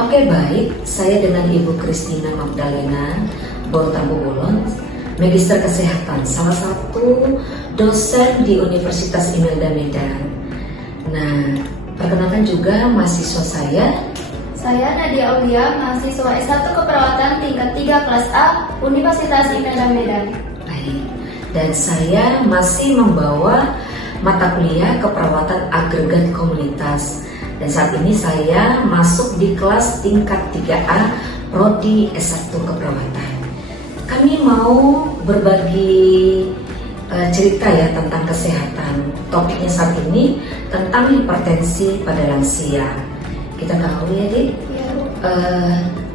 Oke, baik, saya dengan Ibu Christina Magdalena Bortambobolon, Magister Kesehatan, salah satu dosen di Universitas Imelda Medan. Nah, perkenalkan juga mahasiswa saya. Saya Nadia Aulia, mahasiswa S1 Keperawatan tingkat 3 kelas A, Universitas Imelda Medan. Baik, dan saya masih membawa mata kuliah keperawatan agregat komunitas. Dan saat ini saya masuk di kelas tingkat 3A Prodi S1 Keperawatan. Kami mau berbagi cerita ya tentang kesehatan. Topiknya saat ini tentang hipertensi pada lansia. Kita tahu ya, Dik,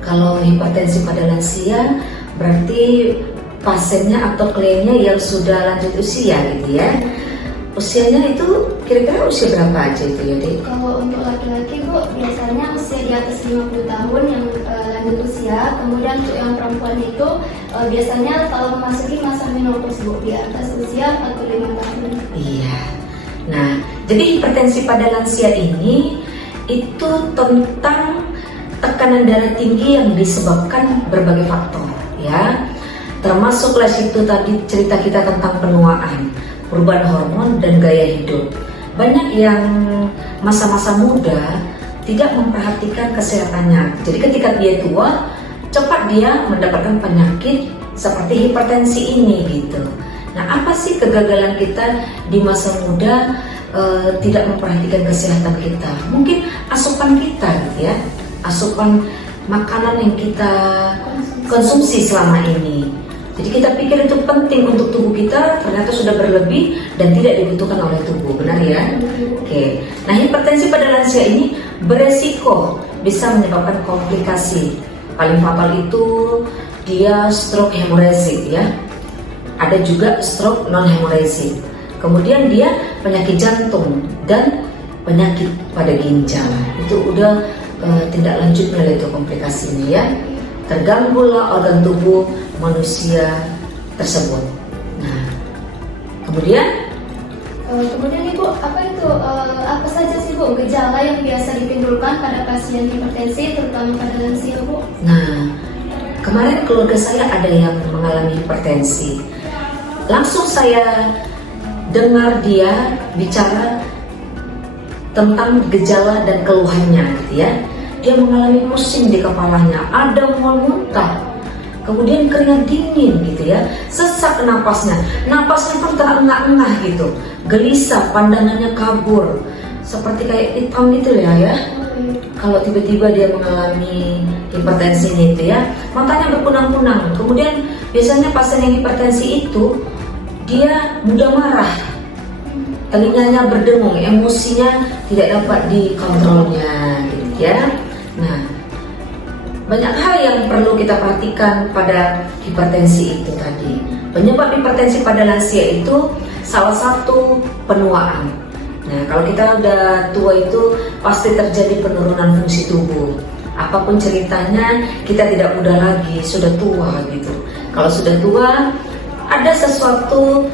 kalau hipertensi pada lansia berarti pasiennya atau kliennya yang sudah lanjut usia gitu ya. Usianya itu kira-kira usia berapa aja itu ya, Dik? Kalau untuk laki-laki, Bu, biasanya usia di atas 50 tahun yang lanjut usia. Kemudian untuk yang perempuan itu biasanya kalau memasuki masa menopause, Bu, di atas usia 45 tahun. Iya. Nah, jadi hipertensi pada lansia ini itu tentang tekanan darah tinggi yang disebabkan berbagai faktor ya. Termasuklah situ tadi cerita kita tentang penuaan, perubahan hormon dan gaya hidup. Banyak yang masa-masa muda tidak memperhatikan kesehatannya. Jadi ketika dia tua, cepat dia mendapatkan penyakit seperti hipertensi ini gitu. Nah, apa sih kegagalan kita di masa muda tidak memperhatikan kesehatan kita? Mungkin asupan kita gitu ya, asupan makanan yang kita konsumsi selama ini. Jadi kita pikir itu penting untuk tubuh kita, ternyata sudah berlebih dan tidak dibutuhkan oleh tubuh, benar ya? Oke. Nah, hipertensi pada lansia ini beresiko bisa menyebabkan komplikasi. Paling fatal itu dia stroke hemorrhagic ya. Ada juga stroke non hemorrhagic. Kemudian dia penyakit jantung dan penyakit pada ginjal. Itu udah tindak lanjutnya itu komplikasinya ya. Terganggulah organ tubuh manusia tersebut. Nah, kemudian Ibu, apa saja sih, Bu, gejala yang biasa ditimbulkan pada pasien hipertensi, terutama pada lansia, Bu? Nah, kemarin keluarga saya ada yang mengalami hipertensi. Langsung saya dengar dia bicara tentang gejala dan keluhannya gitu ya. Dia mengalami pusing di kepalanya, ada mual muntah, kemudian keringat dingin gitu ya, sesak napasnya pun terengah-engah gitu, gelisah, pandangannya kabur, seperti kayak hitam gitu ya. Kalau tiba-tiba dia mengalami hipertensi itu ya, matanya berkunang-kunang. Kemudian biasanya pasien yang hipertensi itu dia mudah marah, telinganya berdengung, emosinya tidak dapat dikontrolnya gitu ya. Nah, banyak hal yang perlu kita perhatikan pada hipertensi itu tadi. Penyebab hipertensi pada lansia itu salah satu penuaan. Nah, kalau kita udah tua itu pasti terjadi penurunan fungsi tubuh. Apapun ceritanya, kita tidak muda lagi, sudah tua gitu. Kalau sudah tua, ada sesuatu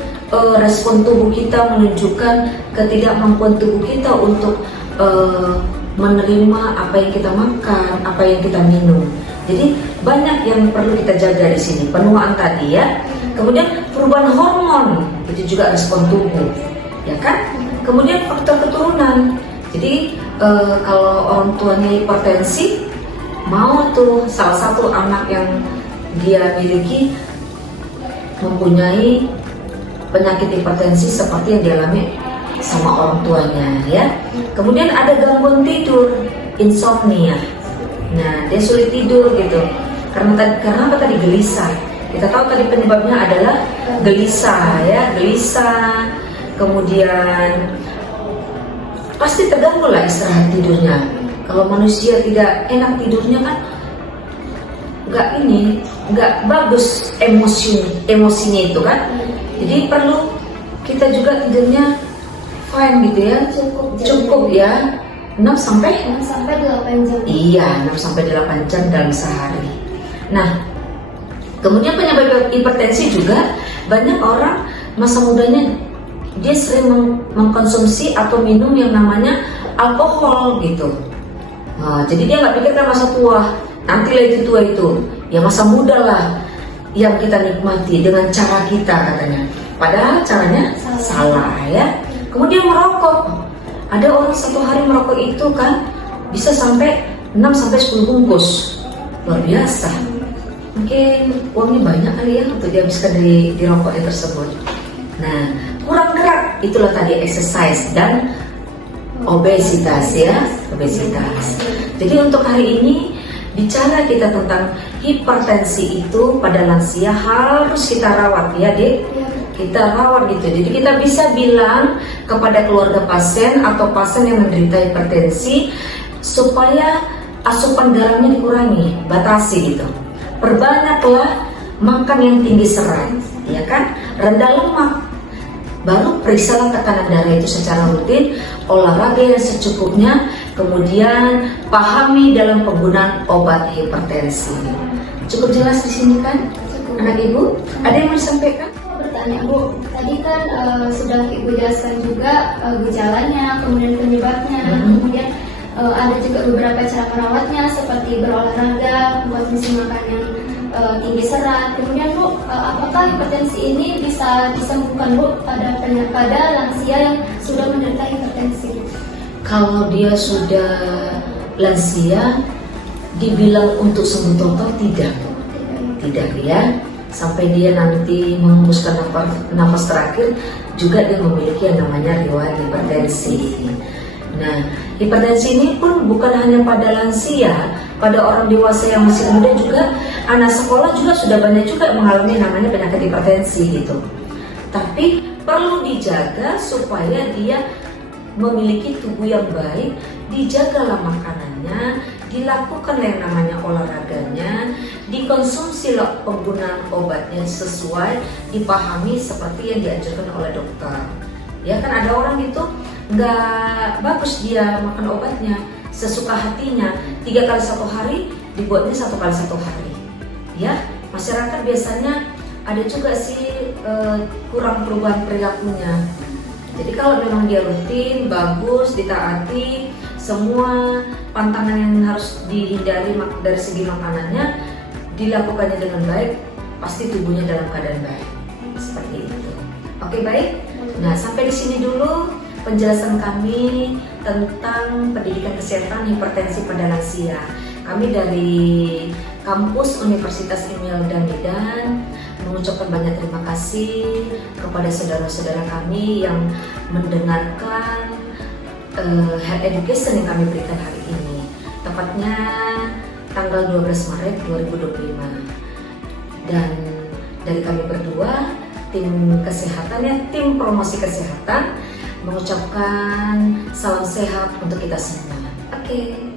respon tubuh kita menunjukkan ketidakmampuan tubuh kita untuk menerima apa yang kita makan, apa yang kita minum. Jadi banyak yang perlu kita jaga di sini. Penuaan tadi ya. Kemudian perubahan hormon itu juga respon tubuh, ya kan? Kemudian faktor keturunan. Jadi kalau orang tuanya hipertensi, mau tuh salah satu anak yang dia miliki mempunyai penyakit hipertensi seperti yang dialami sama orang tuanya ya. Kemudian ada gangguan tidur, insomnia. Nah, dia sulit tidur gitu. Karena apa tadi? Gelisah. Kita tahu tadi penyebabnya adalah gelisah ya, gelisah. Kemudian pasti terganggu lah istirahat tidurnya. Kalau manusia tidak enak tidurnya kan nggak bagus emosinya itu kan. Jadi perlu kita juga tidurnya fine gitu ya, cukup ya, 6 sampai 8 jam. Iya, 6 sampai 8 jam dalam sehari. Nah, kemudian penyebab hipertensi juga banyak orang masa mudanya dia sering mengkonsumsi atau minum yang namanya alkohol gitu. Nah, jadi dia nggak pikirkan masa tua, nantilah itu tua itu, ya masa muda lah yang kita nikmati dengan cara kita katanya. Padahal caranya salah ya. Kemudian merokok, ada orang satu hari merokok itu kan bisa sampai 6-10 bungkus, luar biasa. Mungkin uangnya banyak kali ya untuk dihabiskan di rokoknya tersebut. Nah, kurang gerak, itulah tadi exercise dan obesitas ya, obesitas. Jadi untuk hari ini bicara kita tentang hipertensi itu pada lansia harus kita rawat ya, Dik. Kita rawat gitu. Jadi kita bisa bilang kepada keluarga pasien atau pasien yang menderita hipertensi supaya asupan garamnya dikurangi, batasi gitu. Perbanyaklah makan yang tinggi serat, ya kan? Rendah lemak. Baru periksalah tekanan darah itu secara rutin, olahraga yang secukupnya, kemudian pahami dalam penggunaan obat hipertensi. Cukup jelas di sini kan, anak ibu? Ada yang mau disampaikan? Bertanya Bu, tadi kan sudah Ibu jelaskan juga gejalanya, kemudian penyebabnya, kemudian ada juga beberapa cara merawatnya seperti berolahraga, konsumsi makan yang tinggi serat. Kemudian Bu, apakah hipertensi ini bisa disembuhkan Bu pada lansia yang sudah menderita hipertensi? Kalau dia sudah lansia, dibilang untuk sembuh total tidak ya. Sampai dia nanti menghembuskan nafas terakhir juga dia memiliki yang namanya riwayat hipertensi. Nah, hipertensi ini pun bukan hanya pada lansia, pada orang dewasa yang masih muda juga, anak sekolah juga sudah banyak juga mengalami namanya penyakit hipertensi gitu. Tapi perlu dijaga supaya dia memiliki tubuh yang baik, dijagalah makanannya, dilakukan yang namanya olahraganya, dikonsumsilah penggunaan obatnya sesuai, dipahami seperti yang dianjurkan oleh dokter. Ya kan ada orang gitu nggak bagus dia makan obatnya sesuka hatinya, 3 kali 1 hari dibuatnya 1 kali 1 hari. Ya, masyarakat biasanya ada juga sih kurang perubahan perilakunya. Jadi kalau memang dia rutin, bagus, ditaati, semua pantangan yang harus dihindari dari segi makanannya dilakukannya dengan baik, pasti tubuhnya dalam keadaan baik. Seperti itu. Oke, baik. Nah, sampai di sini dulu penjelasan kami tentang pendidikan kesehatan hipertensi pada lansia. Kami dari kampus Universitas Ilmiah dan Medan mengucapkan banyak terima kasih kepada saudara-saudara kami yang mendengarkan health education yang kami berikan hari ini. Tepatnya tanggal 12 Maret 2025. Dan dari kami berdua, tim kesehatannya, tim promosi kesehatan mengucapkan salam sehat untuk kita semua. Oke.